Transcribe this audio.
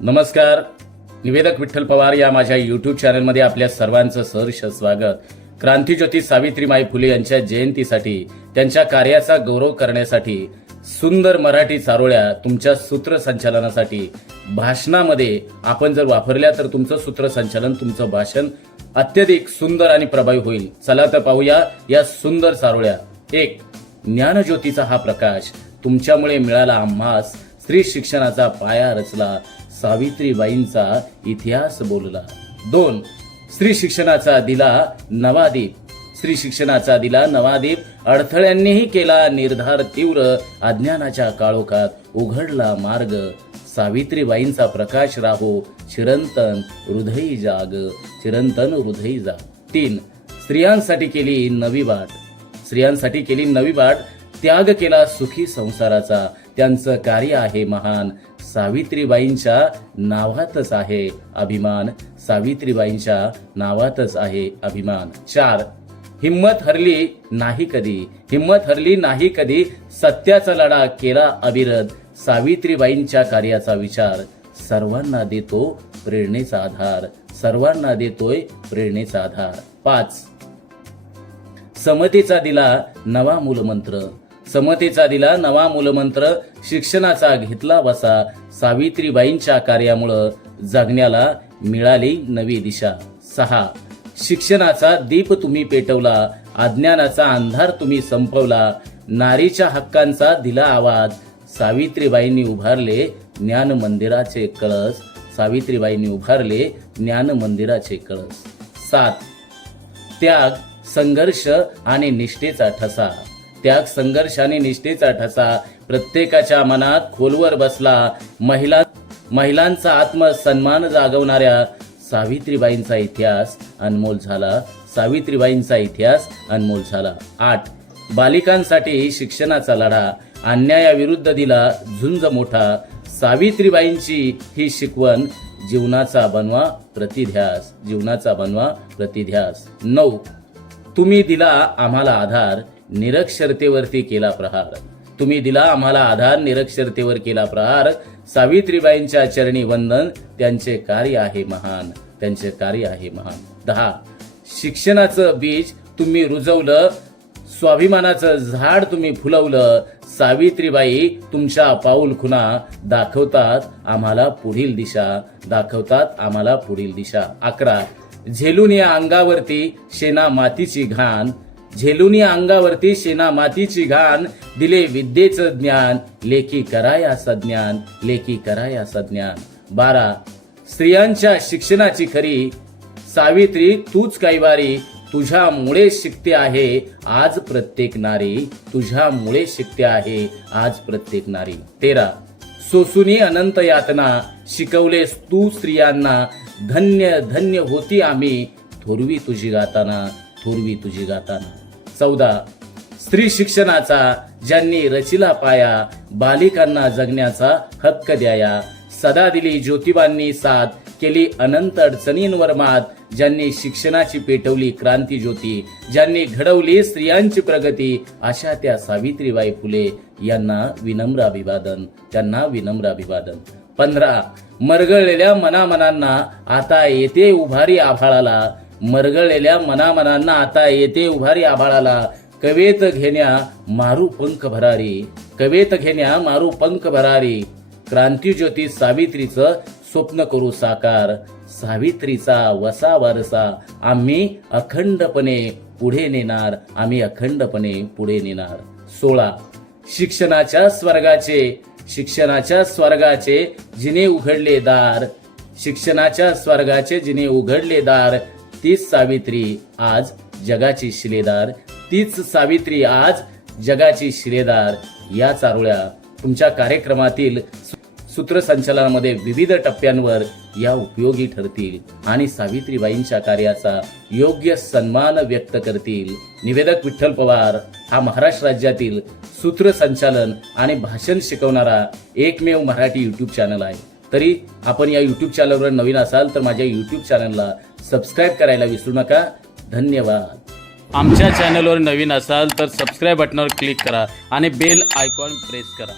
नमस्कार. निवेदक विठ्ठल पवार या माझ्या यूट्यूब चॅनलमध्ये आपल्या सर्वांचं सहर्ष स्वागत. क्रांतीज्योती सावित्रीबाई फुले यांच्या जयंतीसाठी, त्यांच्या कार्याचा गौरव करण्यासाठी सुंदर मराठी चारोळ्या तुमच्या सूत्रसंचालनासाठी भाषणामध्ये आपण जर वापरल्या तर तुमचं सूत्रसंचालन, तुमचं भाषण अत्यधिक सुंदर आणि प्रभावी होईल. चला तर पाहूया या सुंदर चारोळ्या. 1. ज्ञानज्योतीचा हा प्रकाश तुमच्यामुळे मिळाला आम्हास. स्त्री शिक्षणाचा पाया रचला, सावित्रीबाईंचा इतिहास बोलला. 2. स्त्री शिक्षणाचा दिला नवा दीप. स्त्री शिक्षणाचा दिला नवा दीप. अडथळ्यांनीही केला निर्धार तीव्र. अज्ञानाच्या काळोखात उघडला मार्ग. सावित्रीबाईंचा प्रकाश राहो चिरंतन हृदयी जाग. चिरंतन हृदयी जाग. 3. स्त्रियांसाठी केली नवी वाट. स्त्रियांसाठी केली नवी वाट. त्याग केला सुखी संसाराचा. त्यांचं कार्य आहे महान. सावित्रीबाईंच्या नावातच आहे अभिमान. सावित्रीबाईंच्या नावातच आहे अभिमान. 4. हिम्मत हरली नाही कधी. हिम्मत हरली नाही कधी. सत्याचा लढा केला अविरत. सावित्रीबाईंच्या कार्याचा विचार सर्वांना देतो प्रेरणेचा आधार. सर्वांना देतोय प्रेरणेचा आधार. 5. समतेचा दिला नवा मूलमंत्र. समतेचा दिला नवा मूलमंत्र. शिक्षणाचा घेतला वसा. सावित्रीबाईंच्या कार्यामुळं जगण्याला मिळाली नवी दिशा. 6. शिक्षणाचा दीप तुम्ही पेटवला. अज्ञानाचा अंधार तुम्ही संपवला. नारीच्या हक्कांचा दिला आवाज. सावित्रीबाईंनी उभारले ज्ञान मंदिराचे कळस. सावित्रीबाईंनी उभारले ज्ञान मंदिराचे कळस. 7. त्याग संघर्ष आणि निष्ठेचा ठसा. त्याग संघर्ष आणि निष्ठेचा ठसा प्रत्येकाच्या मनात खोलवर बसला. महिलांचा आत्मसन्मान जागवणाऱ्या सावित्रीबाईंचा इतिहास अनमोल झाला. सावित्रीबाईंचा इतिहास अनमोल झाला. 8. बालिकांसाठी शिक्षणाचा लढा. अन्यायाविरुद्ध दिला झुंज मोठा. सावित्रीबाईंची ही शिकवण जीवनाचा बनवा प्रतिध्यास. जीवनाचा बनवा प्रतिध्यास. 9. तुम्ही दिला आम्हाला आधार. निरक्षरतेवरती केला प्रहार. तुम्ही दिला आम्हाला आधार. निरक्षरतेवर केला प्रहार. सावित्रीबाईंच्या चरणी वंदन. त्यांचे कार्य आहे महान. त्यांचे कार्य आहे महान. 10. शिक्षणाचं बीज तुम्ही रुजवलं. स्वाभिमानाचं झाड तुम्ही फुलवलं. सावित्रीबाई तुमच्या पाऊल खुणा दाखवतात आम्हाला पुढील दिशा. दाखवतात आम्हाला पुढील दिशा. 11. झेलून या अंगावरती शेणा मातीची घाण. झेलून या अंगावरती शेणा मातीची घाण. दिले विद्येचं ज्ञान. लेखी कराया सज्ञान. लेखी कराया सज्ञान. 12. स्त्रियांच्या शिक्षणाची खरी सावित्री तूच कैवारी. तुझ्यामुळे शिकते आहे आज प्रत्येक नारी. तुझ्यामुळे शिकते आहे आज प्रत्येक नारी. 13. सोसुनी अनंत यातना शिकवलेस तू स्त्रियांना. धन्य धन्य होती आम्ही थोरवी तुझी गाताना. थोरवी तुझी गाताना. 14. स्त्री शिक्षणाचा ज्यांनी रचिला पाया. बालिकांना जगण्याचा हक्क द्याया. सदा दिली ज्योतिबांनी साथ. केली अनंत अडचणींवर मात. ज्यांनी शिक्षणाची पेटवली क्रांती ज्योती. ज्यांनी घडवली स्त्रियांची प्रगती. अशा त्या सावित्रीबाई फुले यांना विनम्र अभिवादन. त्यांना विनम्र अभिवादन. 15. मरगळलेल्या मनामनांना आता येते उभारी आभाळाला. मरगळलेल्या मनामनांना आता येते उभारी आभाळाला. कवेत घेण्या मारू पंख भरारी. कवेत घेण्या मारू पंख भरारी. क्रांतीज्योती सावित्रीचं स्वप्न करू साकार. सावित्रीचा वसा वारसा आम्ही अखंडपणे पुढे नेणार. आम्ही अखंडपणे पुढे नेणार. 16. शिक्षणाच्या स्वर्गाचे जिने उघडले दार. शिक्षणाच्या स्वर्गाचे जिने उघडले दार. तीच सावित्री आज जगाची शिलेदार. तीच सावित्री आज जगाची शिलेदार. या चारोळ्या तुमच्या कार्यक्रमातील सूत्रसंचालनामध्ये विविध टप्प्यांवर या उपयोगी ठरतील आणि सावित्रीबाईंच्या कार्याचा योग्य सन्मान व्यक्त करतील. निवेदक विठ्ठल पवार हा महाराष्ट्र राज्यातील सूत्रसंचालन आणि भाषण शिकवणारा एकमेव मराठी यूट्यूब चॅनल आहे. तरी आपण या यूट्यूब चॅनलवर नवीन असाल तर माझ्या यूट्यूब चॅनलला सबस्क्राईब करायला विसरू नका. धन्यवाद. आमच्या चॅनलवर नवीन असाल तर सबस्क्राईब बटनावर क्लिक करा आणि बेल आयकॉन प्रेस करा.